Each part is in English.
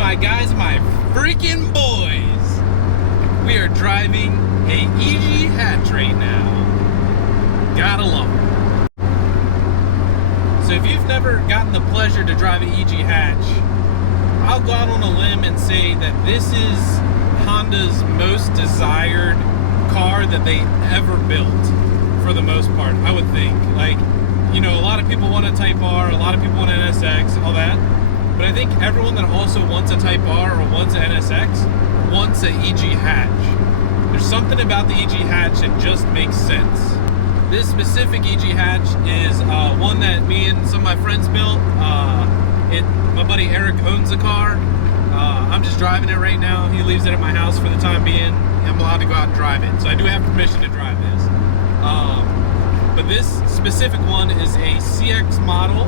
my guys, my freaking boys. We are driving a EG Hatch right now. Gotta love it. So if you've never gotten the pleasure to drive an EG Hatch, I'll go out on a limb and say that this is Honda's most desired car that they ever built, for the most part, I would think. Like, you know, a lot of people want a Type R, a lot of people want an NSX, all that. But I think everyone that also wants a Type R or wants an NSX wants an EG Hatch. There's something about the EG Hatch that just makes sense. This specific EG Hatch is one that me and some of my friends built. My buddy Eric owns the car. I'm just driving it right now. He leaves it at my house for the time being. I'm allowed to go out and drive it. So I do have permission to drive this. But this specific one is a CX model.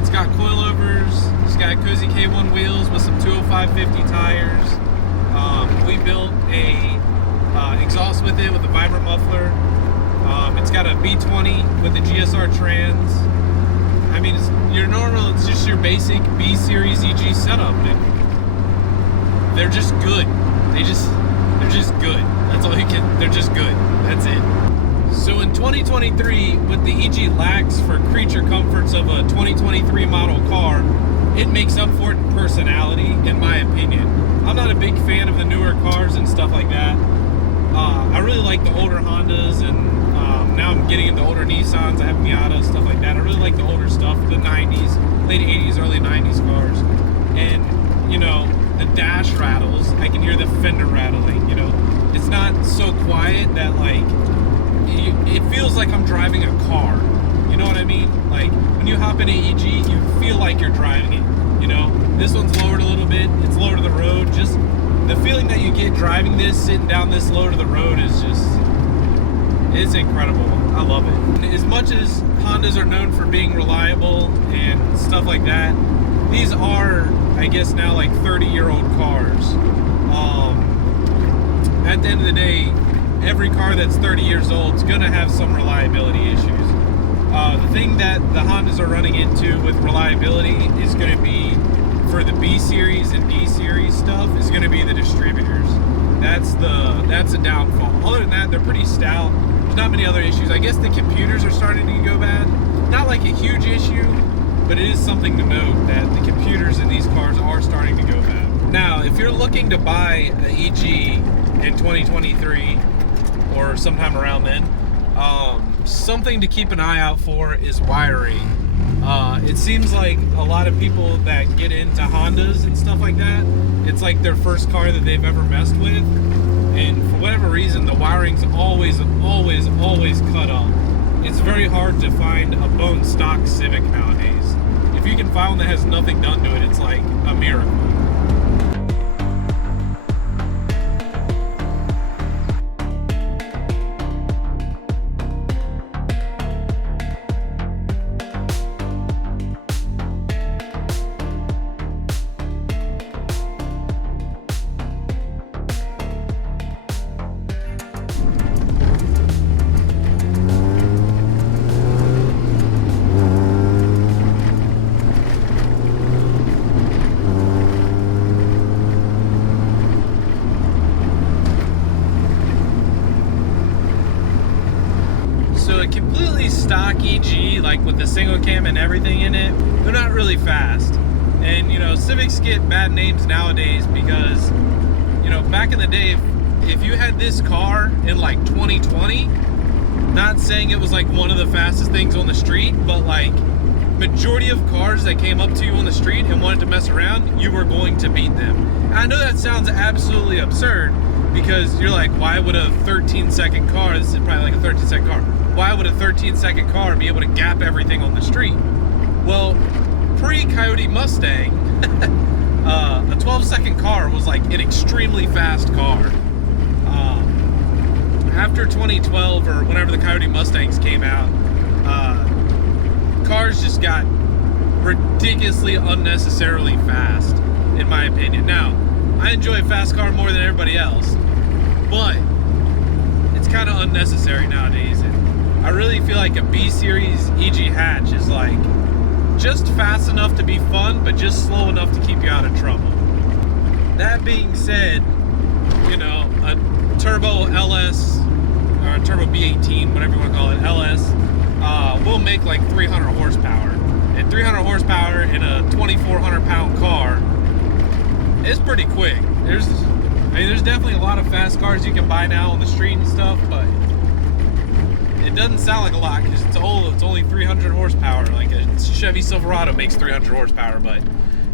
It's got coilovers. It's got cozy K1 wheels with some 205/50 tires. We built a exhaust with it with a vibrant muffler. It's got a B20 with the GSR trans. I mean, it's just your basic B series EG setup. They're just good. They're just good. That's all you can. They're just good. That's it. So in 2023, with the EG lacks for creature comforts of a 2023 model car, it makes up for it in personality, in my opinion. I'm not a big fan of the newer cars and stuff like that. I really like the older Hondas, and now I'm getting into older Nissans. I have Miatas, stuff like that. I really like the older stuff, the 90s, late 80s, early 90s cars. And, you know, the dash rattles, I can hear the fender rattling, you know. It's not so quiet that, like, it feels like I'm driving a car. You know what I mean? Like, when you hop in an EG, you feel like you're driving it, you know? This one's lower a little bit. It's lower to the road. Just the feeling that you get driving this, sitting down this low to the road is just, it's incredible. I love it. As much as Hondas are known for being reliable and stuff like that, these are, I guess now, like 30-year-old cars. At the end of the day, every car that's 30 years old is gonna have some reliability issues. The thing that the Hondas are running into with reliability is gonna be, for the B series and D series stuff, is gonna be the distributors. That's a downfall. Other than that, they're pretty stout. There's not many other issues. I guess the computers are starting to go bad. Not like a huge issue, but it is something to note that the computers in these cars are starting to go bad. Now, if you're looking to buy an EG in 2023 or sometime around then, something to keep an eye out for is wiring. It seems like a lot of people that get into Hondas and stuff like that, it's like their first car that they've ever messed with, and for whatever reason the wiring's always cut up. It's very hard to find a bone stock Civic nowadays. If you can find one that has nothing done to it, it's like a miracle. So a completely stock EG, like with the single cam and everything in it, they're not really fast. And, you know, Civics get bad names nowadays because, you know, back in the day, if you had this car in like 2020, not saying it was like one of the fastest things on the street, but like majority of cars that came up to you on the street and wanted to mess around, you were going to beat them. And I know that sounds absolutely absurd, because you're like, why would a 13-second car, this is probably like a 13-second car, why would a 13-second car be able to gap everything on the street? Well, pre-Coyote Mustang, a 12-second car was like an extremely fast car. After 2012 or whenever the Coyote Mustangs came out, cars just got ridiculously unnecessarily fast, in my opinion. Now, I enjoy a fast car more than everybody else, but it's kind of unnecessary nowadays. And I really feel like a B series EG hatch is like just fast enough to be fun, but just slow enough to keep you out of trouble. That being said, you know, a turbo LS or a turbo B18, whatever you want to call it, LS, will make like 300 horsepower. And 300 horsepower in a 2,400 pound car is pretty quick. There's definitely a lot of fast cars you can buy now on the street and stuff, but it doesn't sound like a lot because it's old. It's only 300 horsepower. Like a Chevy Silverado makes 300 horsepower, but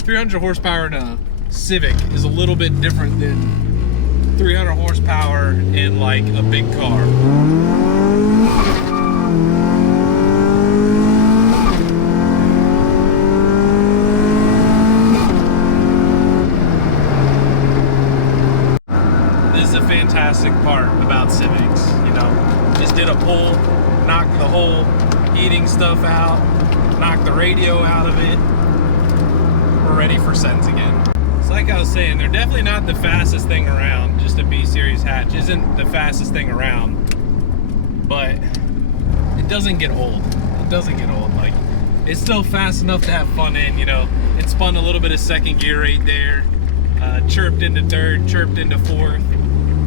300 horsepower in a Civic is a little bit different than 300 horsepower in like a big car. This is a fantastic part about Civics, you know. Just did a pull, knocked the whole heating stuff out, knocked the radio out of it. We're ready for sends again. It's like I was saying, they're definitely not the fastest thing around. Just a B series hatch isn't the fastest thing around, but it doesn't get old. It doesn't get old. Like, it's still fast enough to have fun in, you know. It spun a little bit of second gear right there, chirped into third, chirped into fourth,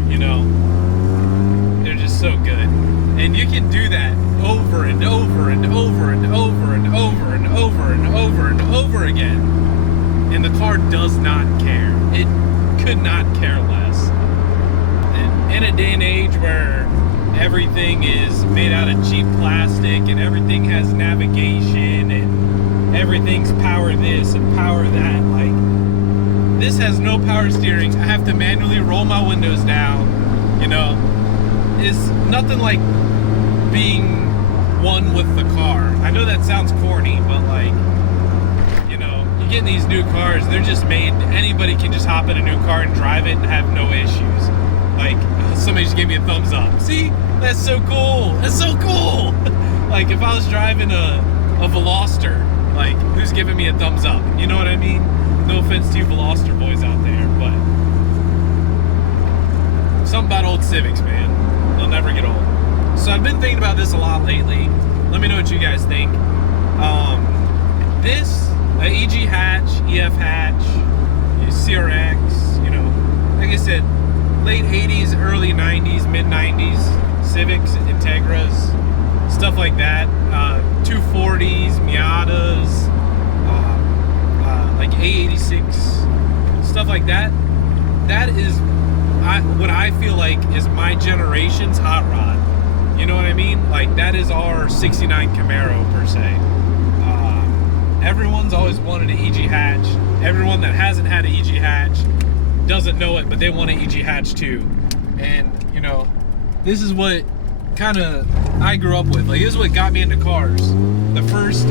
you know. They're just so good. And you can do that over and over and over and over and over and over and over and over again. And the car does not care. It could not care less. And in a day and age where everything is made out of cheap plastic and everything has navigation and everything's power this and power that, like, this has no power steering. I have to manually roll my windows down, you know. It's nothing like being one with the car. I know that sounds corny, but like, you know, you get in these new cars, they're just made, anybody can just hop in a new car and drive it and have no issues. Like, somebody just gave me a thumbs up. See, that's so cool. That's so cool. Like, if I was driving a Veloster, like, who's giving me a thumbs up? You know what I mean? No offense to you Veloster boys out there, but something about old Civics, man. They'll never get old. So I've been thinking about this a lot lately. Let me know what you guys think. This, EG hatch, EF hatch, CRX, you know, like I said, late 80s, early 90s, mid 90s, Civics, Integras, stuff like that. 240s, Miatas, like A86, stuff like that. That is what I feel like is my generation's hot rod. You know what I mean? Like, that is our 69 Camaro per se. Everyone's always wanted an EG hatch. Everyone that hasn't had an EG hatch doesn't know it, but they want an EG hatch too. And, you know, this is what kind of I grew up with. Like, this is what got me into cars. The first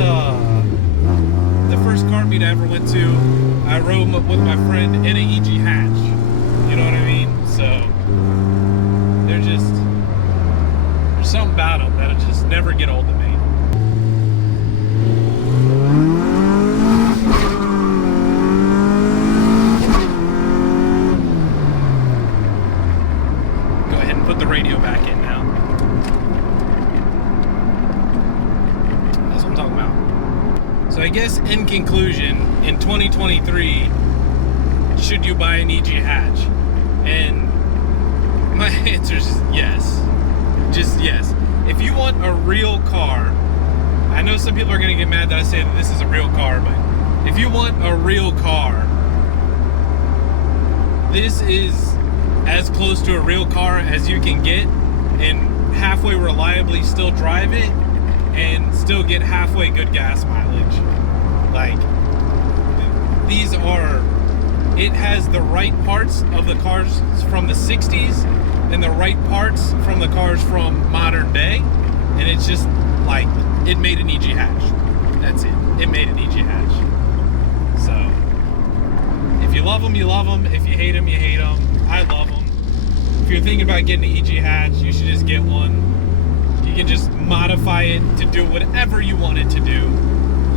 car meet I ever went to, I rode with my friend in an EG hatch. You know what I mean? So there's something about them that'll just never get old to me. Go ahead and put the radio back in now. That's what I'm talking about. So I guess in conclusion, in 2023, should you buy an EG hatch? And my answer is yes. Just yes. If you want a real car, I know some people are going to get mad that I say that this is a real car, but if you want a real car, this is as close to a real car as you can get and halfway reliably still drive it and still get halfway good gas mileage. Like, these are, it has the right parts of the cars from the 60s and the right parts from the cars from modern day, and it's just like, it made an EG hatch. That's it. It made an EG hatch. So if you love them, you love them. If you hate them, you hate them. I love them. If you're thinking about getting an EG hatch, you should just get one. You can just modify it to do whatever you want it to do.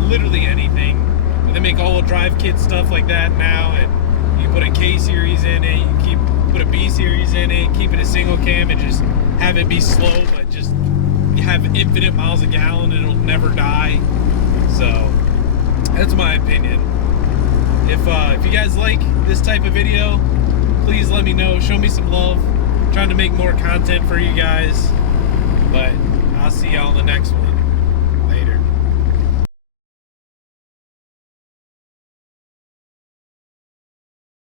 Literally anything. They make all-wheel drive kit stuff like that now, and you can put a K series in it, you can put a B series in it, keep it a single cam and just have it be slow, but just have infinite miles a gallon and it'll never die. So That's my opinion. If you guys like this type of video, please let me know. Show me some love. I'm trying to make more content for you guys. But I'll see y'all in the next one.